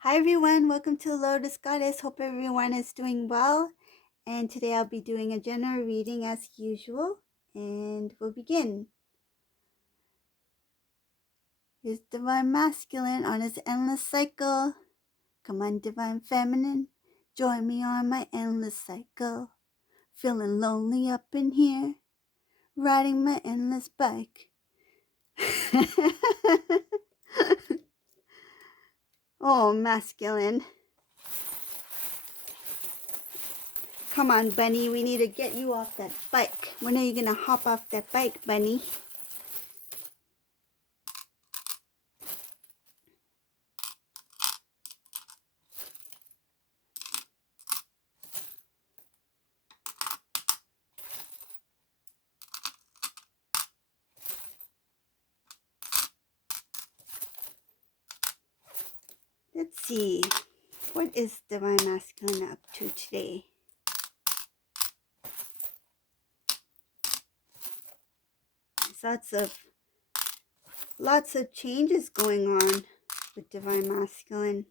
Hi everyone, welcome to Lotus Goddess. Hope everyone is doing well. And today I'll be doing a general reading as usual. And we'll begin. Here's Divine Masculine on his endless cycle. Come on, Divine Feminine, join me on my endless cycle. Feeling lonely up in here, riding my endless bike. Oh, masculine. Come on, Bunny, we need to get you off that bike. When are you gonna hop off that bike, Bunny? Let's see. What is Divine Masculine up to today? There's lots of changes going on with Divine Masculine.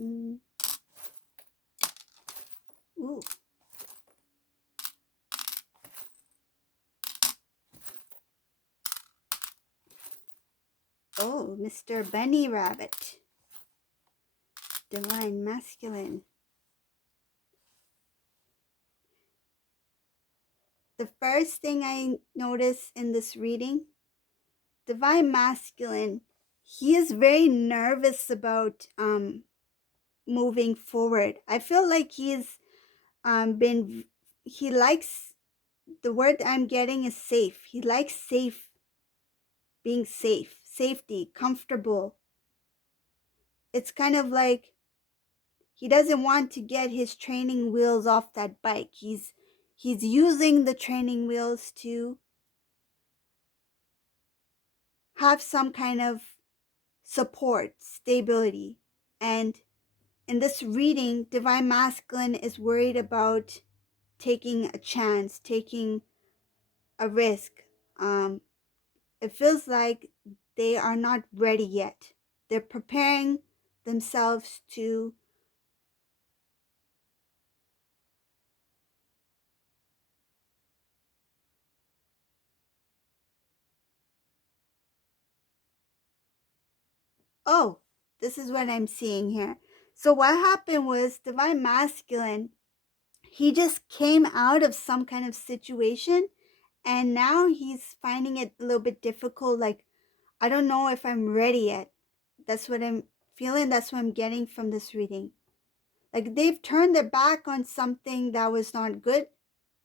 Ooh. Oh, Mr. Bunny Rabbit. Divine Masculine. The first thing I notice in this reading, Divine Masculine, he is very nervous about moving forward. I feel like he likes, the word I'm getting is safe. He likes being safe, safety, comfortable. It's kind of like he doesn't want to get his training wheels off that bike. He's using the training wheels to have some kind of support, stability. And in this reading, Divine Masculine is worried about taking a chance, taking a risk. It feels like they are not ready yet. They're preparing themselves to oh, this is what I'm seeing here. So what happened was Divine Masculine, he just came out of some kind of situation and now he's finding it a little bit difficult. Like, I don't know if I'm ready yet. That's what I'm feeling. That's what I'm getting from this reading. Like they've turned their back on something that was not good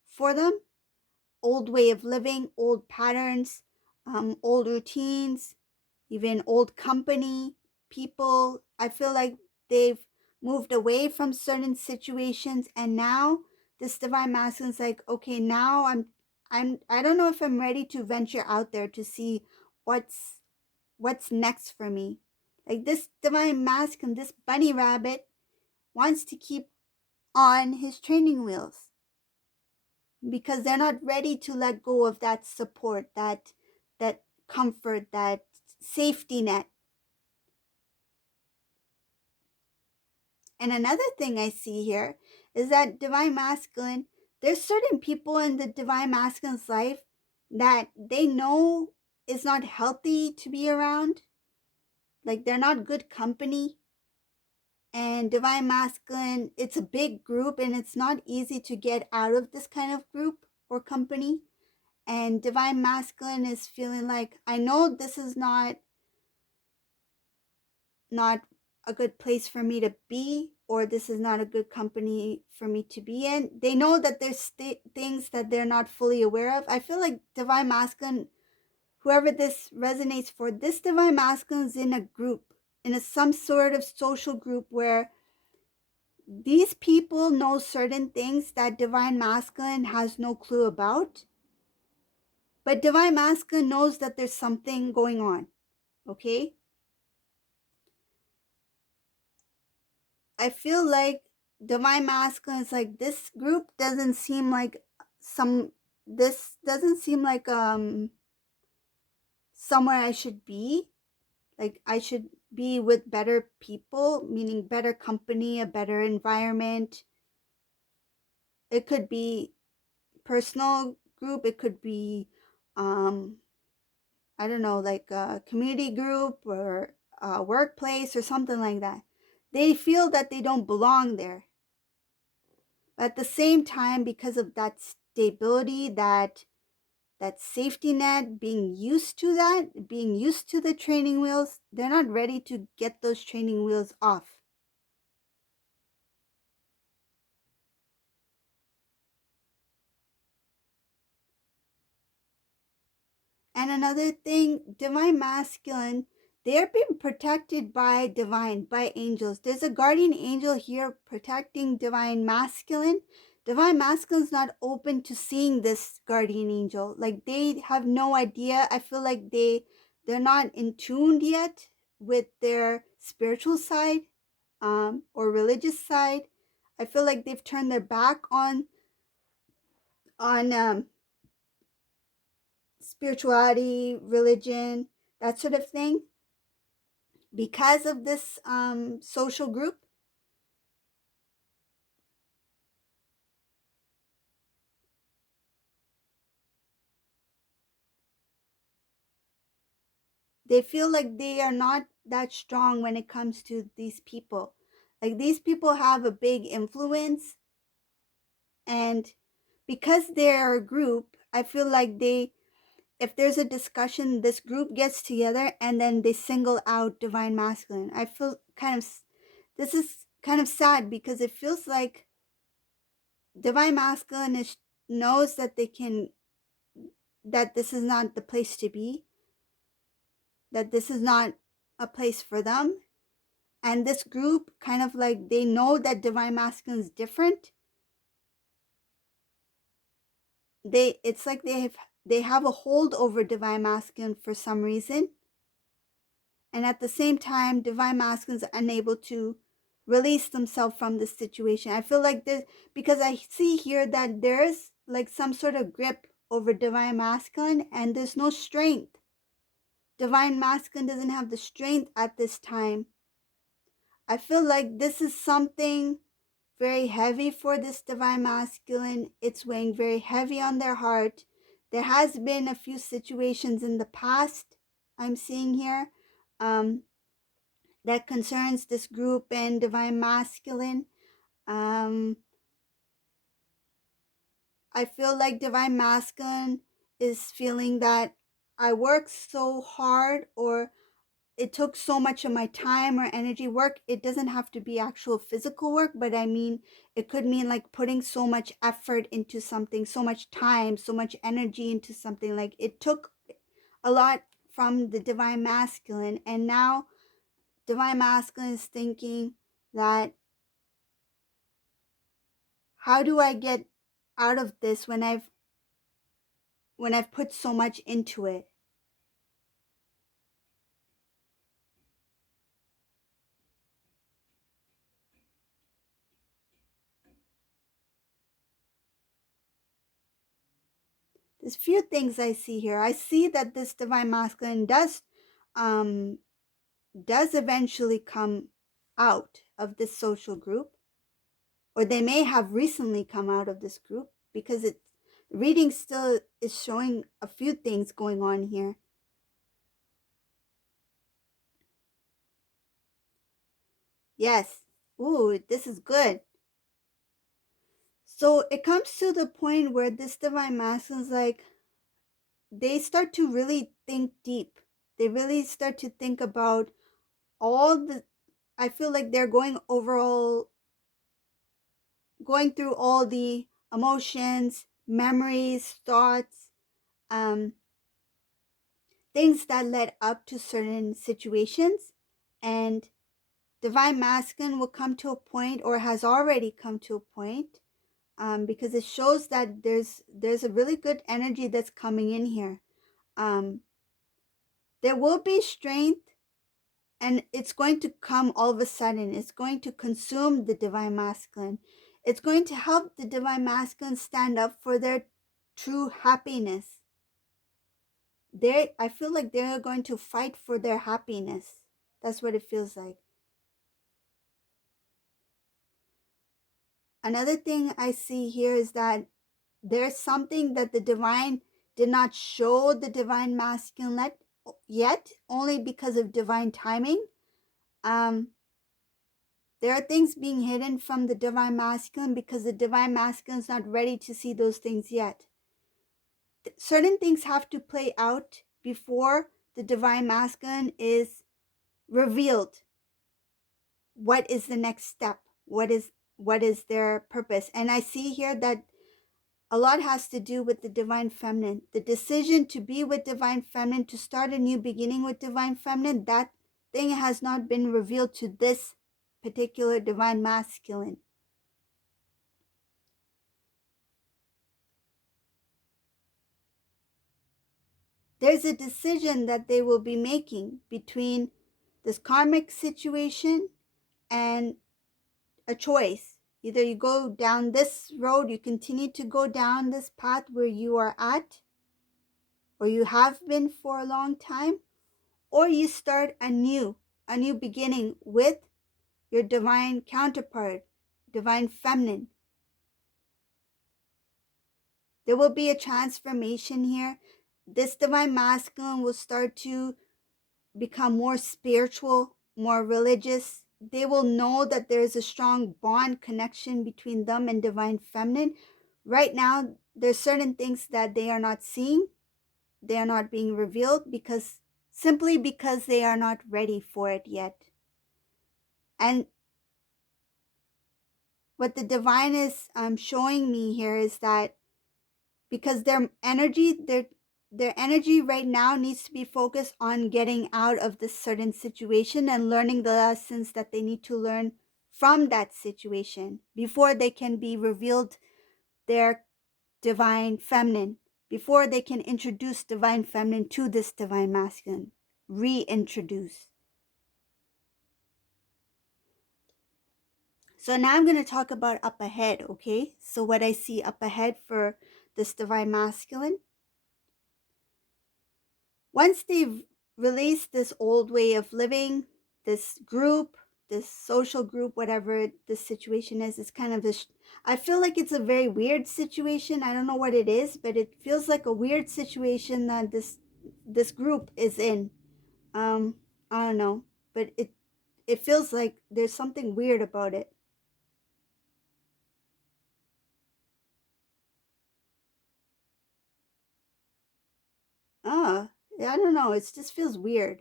for them. Old way of living, old patterns, old routines, even old company, people. I feel like they've moved away from certain situations and now this Divine Masculine is like, okay, now I don't know if I'm ready to venture out there to see what's next for me. Like this Divine Masculine, this bunny rabbit wants to keep on his training wheels because they're not ready to let go of that support, that comfort, that safety net. And another thing I see here is that Divine Masculine, there's certain people in the Divine Masculine's life that they know is not healthy to be around. Like they're not good company. And Divine Masculine, it's a big group and it's not easy to get out of this kind of group or company. And Divine Masculine is feeling like, I know this is not a good place for me to be, or this is not a good company for me to be in. They know that there's things that they're not fully aware of. I feel like Divine Masculine, whoever this resonates for, this Divine Masculine is in a group, in some sort of social group where these people know certain things that Divine Masculine has no clue about. But Divine Masculine knows that there's something going on. Okay? I feel like Divine Masculine is like, this group doesn't seem like this doesn't seem like somewhere I should be. Like I should be with better people, meaning better company, a better environment. It could be personal group, it could be um I don't know, like a community group or a workplace or something like that. They feel that they don't belong there. But at the same time, because of that stability, that safety net, being used to that, being used to the training wheels, they're not ready to get those training wheels off. And another thing, divine masculine, they're being protected by divine, by angels. There's a guardian angel here protecting divine masculine. Divine masculine's not open to seeing this guardian angel. Like they have no idea. I feel like they're not in tune yet with their spiritual side or religious side. I feel like they've turned their back on spirituality, religion, that sort of thing, because of this social group. They feel like they are not that strong when it comes to these people. Like these people have a big influence, and because they're a group, I feel like if there's a discussion, this group gets together and then they single out divine masculine. I feel this is kind of sad because it feels like divine masculine knows that they can, that this is not the place to be, that this is not a place for them. And this group kind of like they know that divine masculine is different. It's like they have a hold over divine masculine for some reason. And at the same time, divine masculine is unable to release themselves from this situation. I feel like this because I see here that there's like some sort of grip over divine masculine and there's no strength. Divine masculine doesn't have the strength at this time. I feel like this is something very heavy for this divine masculine. It's weighing very heavy on their heart. There has been a few situations in the past I'm seeing here um, that concerns this group and divine masculine. Um, I feel like divine masculine is feeling that I work so hard, or it took so much of my time or energy. Work, it doesn't have to be actual physical work, but I mean it could mean like putting so much effort into something, so much time, so much energy into something. Like it took a lot from the divine masculine, and now divine masculine is thinking that how do I get out of this when I've put so much into it. There's few things I see here. I see that this divine masculine um does eventually come out of this social group, or they may have recently come out of this group, because it's reading still is showing a few things going on here. Yes. Ooh, this is good. So it comes to the point where this divine masculine is like, they start to really think deep. They really start to think about all the, I feel like they're going through all the emotions, memories, thoughts, um, things that led up to certain situations. And divine masculine will come to a point, or has already come to a point, because it shows that there's a really good energy that's coming in here. Um, there will be strength, and it's going to come all of a sudden. It's going to consume the divine masculine. It's going to help the divine masculine stand up for their true happiness. I feel like they're going to fight for their happiness. That's what it feels like. Another thing I see here is that there's something that the divine did not show the divine masculine yet, only because of divine timing. Um, there are things being hidden from the divine masculine because the divine masculine is not ready to see those things yet. Certain things have to play out before the divine masculine is revealed. What is the next step? What is their purpose? And I see here that a lot has to do with the divine feminine. The decision to be with divine feminine, to start a new beginning with divine feminine, that thing has not been revealed to this particular divine masculine. There's a decision that they will be making between this karmic situation and a choice. Either you go down this road, you continue to go down this path where you are at, or you have been for a long time, or you start a new beginning with your divine counterpart, divine feminine. There will be a transformation here. This divine masculine will start to become more spiritual, more religious. They will know that there's a strong bond connection between them and divine feminine. Right now, there's certain things that they are not seeing. They are not being revealed simply because they are not ready for it yet. And what the divine is showing me here is that because their energy right now needs to be focused on getting out of this certain situation and learning the lessons that they need to learn from that situation before they can be revealed their divine feminine, before they can introduce divine feminine to this divine masculine, reintroduce. So now I'm going to talk about up ahead, okay? So what I see up ahead for this divine masculine, once they've released this old way of living, this group, this social group, whatever this situation is, it's kind of this, I feel like it's a very weird situation. I don't know what it is, but it feels like a weird situation that this group is in. Um, I don't know, but it feels like there's something weird about it. Ah, I don't know. It just feels weird.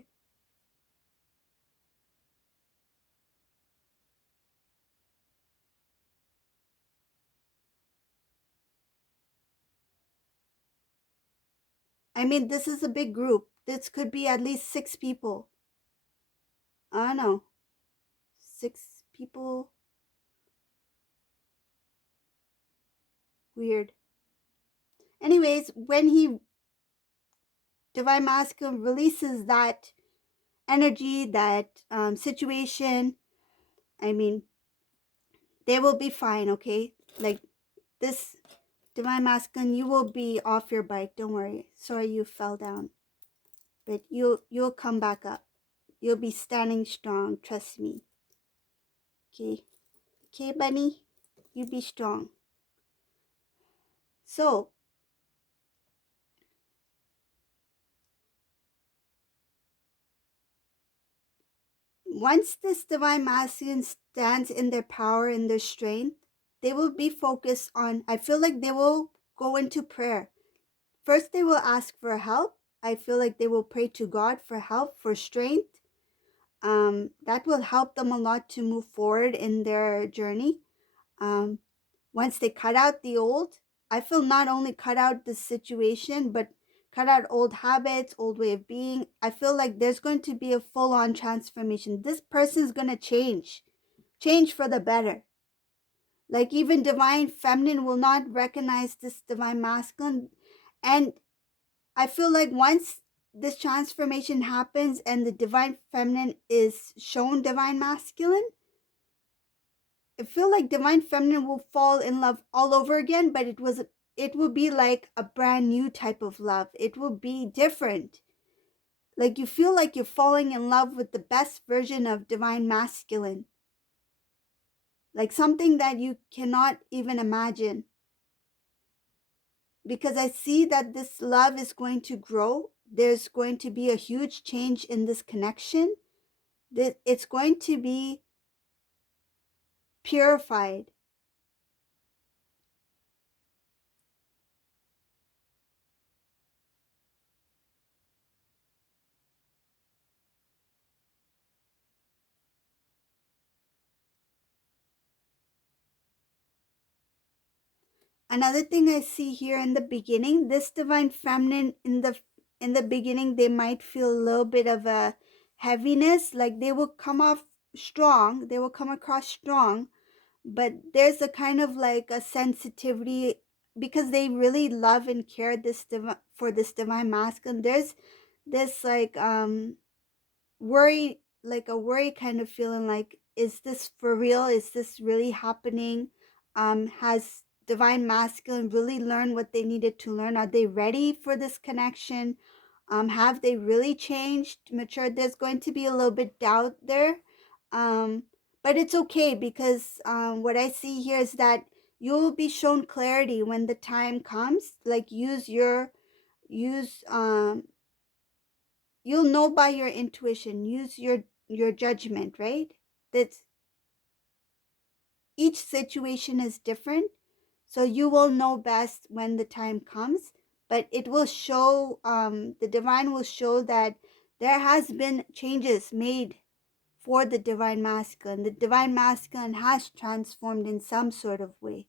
I mean, this is a big group. This could be at least 6 people. I don't know. 6 people. Weird. Anyways, when Divine Masculine releases that energy, that situation, I mean, they will be fine, okay? Like this Divine Masculine, you will be off your bike. Don't worry. Sorry you fell down. But you'll come back up. You'll be standing strong. Trust me. Okay. Okay, bunny? You be strong. So, once this divine masculine stands in their power and their strength, they will be focused on, I feel like they will go into prayer. First, they will ask for help. I feel like they will pray to God for help, for strength. That will help them a lot to move forward in their journey. Um, Once they cut out the old, I feel not only cut out the situation, but cut out old habits, old way of being. I feel like there's going to be a full on transformation. This person is going to change for the better. Like even divine feminine will not recognize this divine masculine. And I feel like once this transformation happens and the divine feminine is shown divine masculine, I feel like divine feminine will fall in love all over again, but it was it will be like a brand new type of love. It will be different. Like you feel like you're falling in love with the best version of divine masculine, like something that you cannot even imagine. Because I see that this love is going to grow. There's going to be a huge change in this connection. It's going to be purified. Another thing I see here in the beginning, this divine feminine in the beginning, they might feel a little bit of a heaviness, like they will come off strong, they will come across strong, but there's a kind of like a sensitivity because they really love and care for this divine masculine. There's this like worry, like a worry kind of feeling, like is this for real, is this really happening, has divine masculine really learned what they needed to learn, are they ready for this connection, have they really changed, matured? There's going to be a little bit doubt there, um but it's okay because what I see here is that you'll be shown clarity when the time comes. Like use you'll know by your intuition, use your judgment, right? That's each situation is different, so you will know best when the time comes, but it will show, the divine will show that there has been changes made for the divine masculine. The divine masculine has transformed in some sort of way.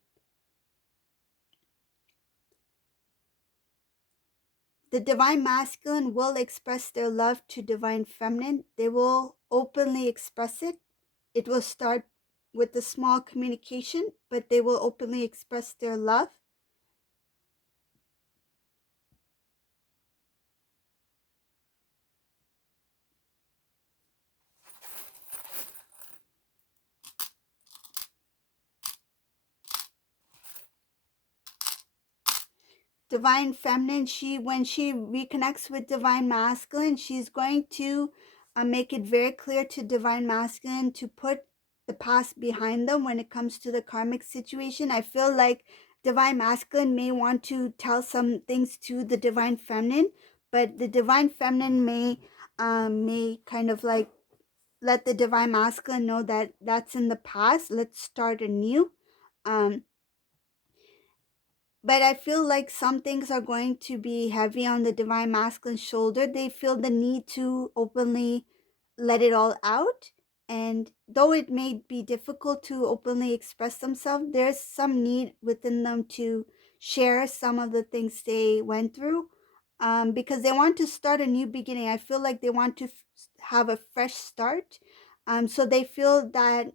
The divine masculine will express their love to divine feminine. They will openly express it. It will start with a small communication, but they will openly express their love. Divine feminine, she when she reconnects with divine masculine, she's going to make it very clear to divine masculine to put the past behind them when it comes to the karmic situation. I feel like divine masculine may want to tell some things to the divine feminine, but the divine feminine may kind of like let the divine masculine know that that's in the past, let's start anew. um but I feel like some things are going to be heavy on the divine masculine shoulder. They feel the need to openly let it all out. And though it may be difficult to openly express themselves, there's some need within them to share some of the things they went through, because they want to start a new beginning. I feel like they want to have a fresh start. So they feel that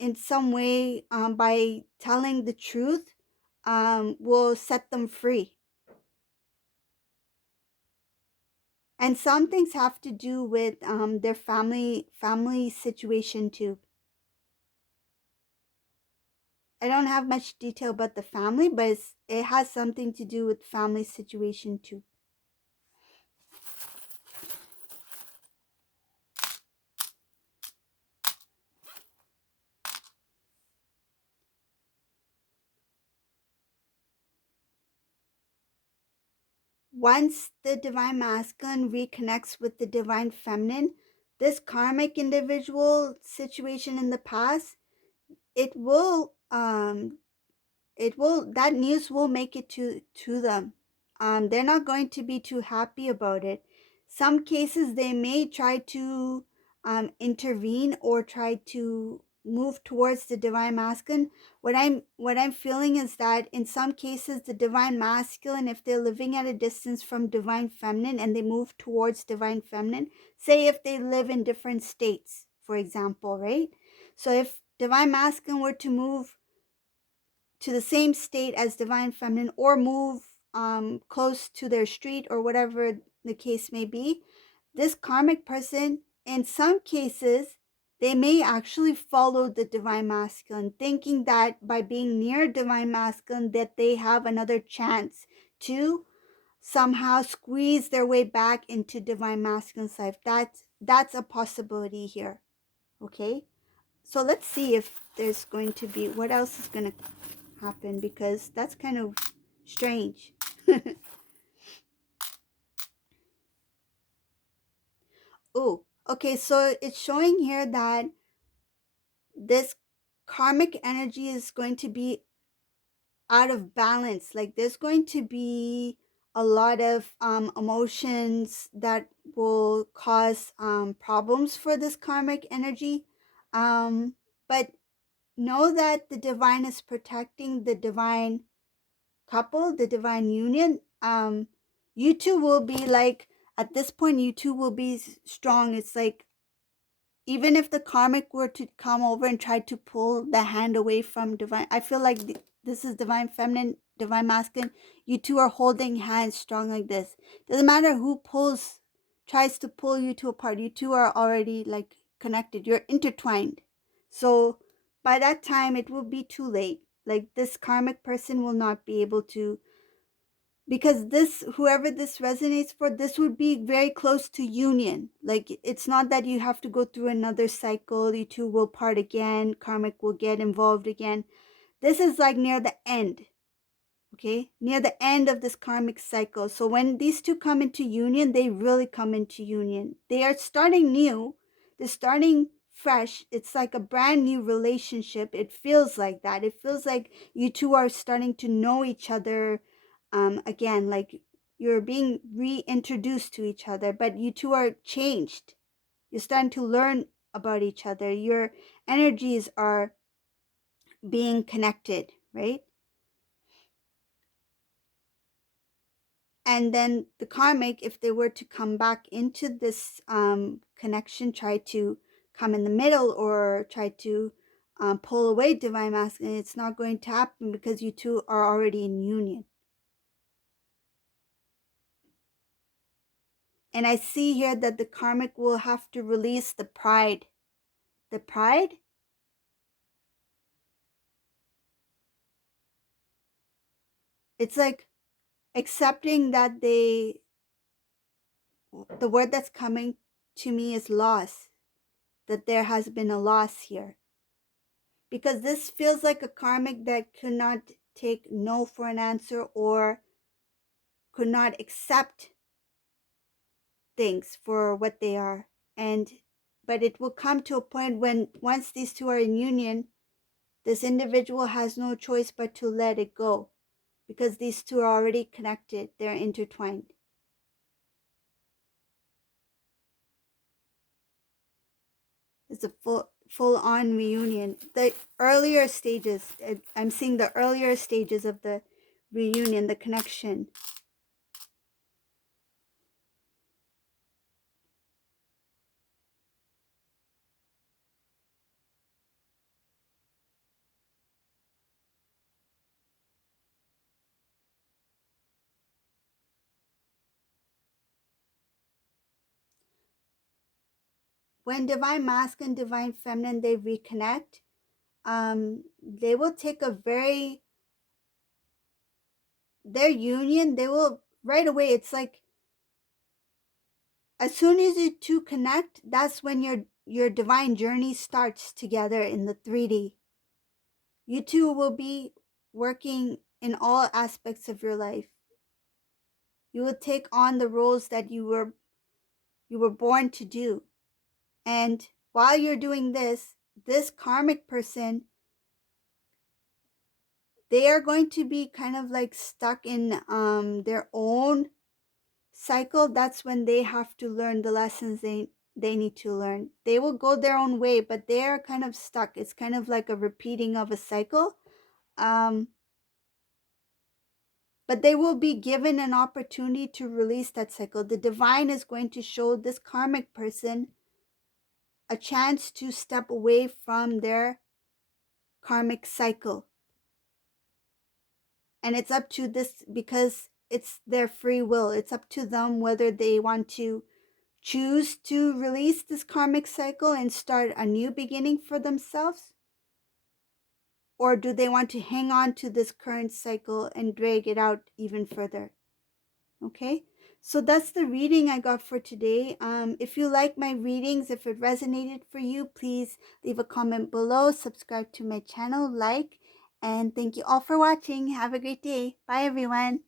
in some way, by telling the truth, will set them free. And some things have to do with their family situation too. I don't have much detail about the family, but it has something to do with family situation too. Once the divine masculine reconnects with the divine feminine, this karmic individual situation in the past, it will that news will make it to them. They're not going to be too happy about it. Some cases they may try to intervene or try to move towards the divine masculine. What I'm feeling is that in some cases the divine masculine, if they're living at a distance from divine feminine and they move towards divine feminine, say if they live in different states, for example, right? So if divine masculine were to move to the same state as divine feminine or move close to their street or whatever the case may be, this karmic person, in some cases, they may actually follow the divine masculine, thinking that by being near divine masculine that they have another chance to somehow squeeze their way back into divine masculine's life. That's a possibility here. Okay, so let's see if there's going to be what else is going to happen, because that's kind of strange. Oh, okay, so it's showing here that this karmic energy is going to be out of balance. Like there's going to be a lot of emotions that will cause problems for this karmic energy. But know that the divine is protecting the divine couple, the divine union. You two will be like, at this point, you two will be strong. It's like, even if the karmic were to come over and try to pull the hand away from divine, I feel like this is divine feminine, divine masculine. You two are holding hands strong like this. Doesn't matter who tries to pull you two apart. You two are already like connected. You're intertwined. So by that time, it will be too late. Like this karmic person will not be able to, because this, whoever this resonates for, this would be very close to union. Like it's not that you have to go through another cycle, you two will part again, karmic will get involved again. This is like near the end. Okay, near the end of this karmic cycle. So when these two come into union, they really come into union. They are starting new, they're starting fresh. It's like a brand new relationship. It feels like that. It feels like you two are starting to know each other again, like you're being reintroduced to each other, but you two are changed. You're starting to learn about each other. Your energies are being connected, right? And then the karmic, if they were to come back into this connection, try to come in the middle or try to pull away divine masculine, it's not going to happen because you two are already in union. And I see here that the karmic will have to release the pride. The pride, it's like accepting that the word that's coming to me is loss, that there has been a loss here. Because this feels like a karmic that could not take no for an answer or could not accept things for what they are. And but it will come to a point when once these two are in union, this individual has no choice but to let it go, because these two are already connected, they're intertwined. It's a full on reunion. The earlier stages, I'm seeing the earlier stages of the reunion, the connection. When divine masculine and divine feminine, they reconnect, they will take a very, their union, they will right away, it's like as soon as you two connect, that's when your divine journey starts together in the 3D. You two will be working in all aspects of your life. You will take on the roles that you were born to do. And while you're doing this karmic person, they are going to be kind of like stuck in their own cycle. That's when they have to learn the lessons they need to learn. They will go their own way, but they are kind of stuck. It's kind of like a repeating of a cycle. Um, but they will be given an opportunity to release that cycle. The divine is going to show this karmic person a chance to step away from their karmic cycle. And it's up to this, because it's their free will. It's up to them whether they want to choose to release this karmic cycle and start a new beginning for themselves? Or do they want to hang on to this current cycle and drag it out even further? Okay, so that's the reading I got for today. If you like my readings, if it resonated for you, please leave a comment below, subscribe to my channel, like, and thank you all for watching. Have a great day. Bye, everyone.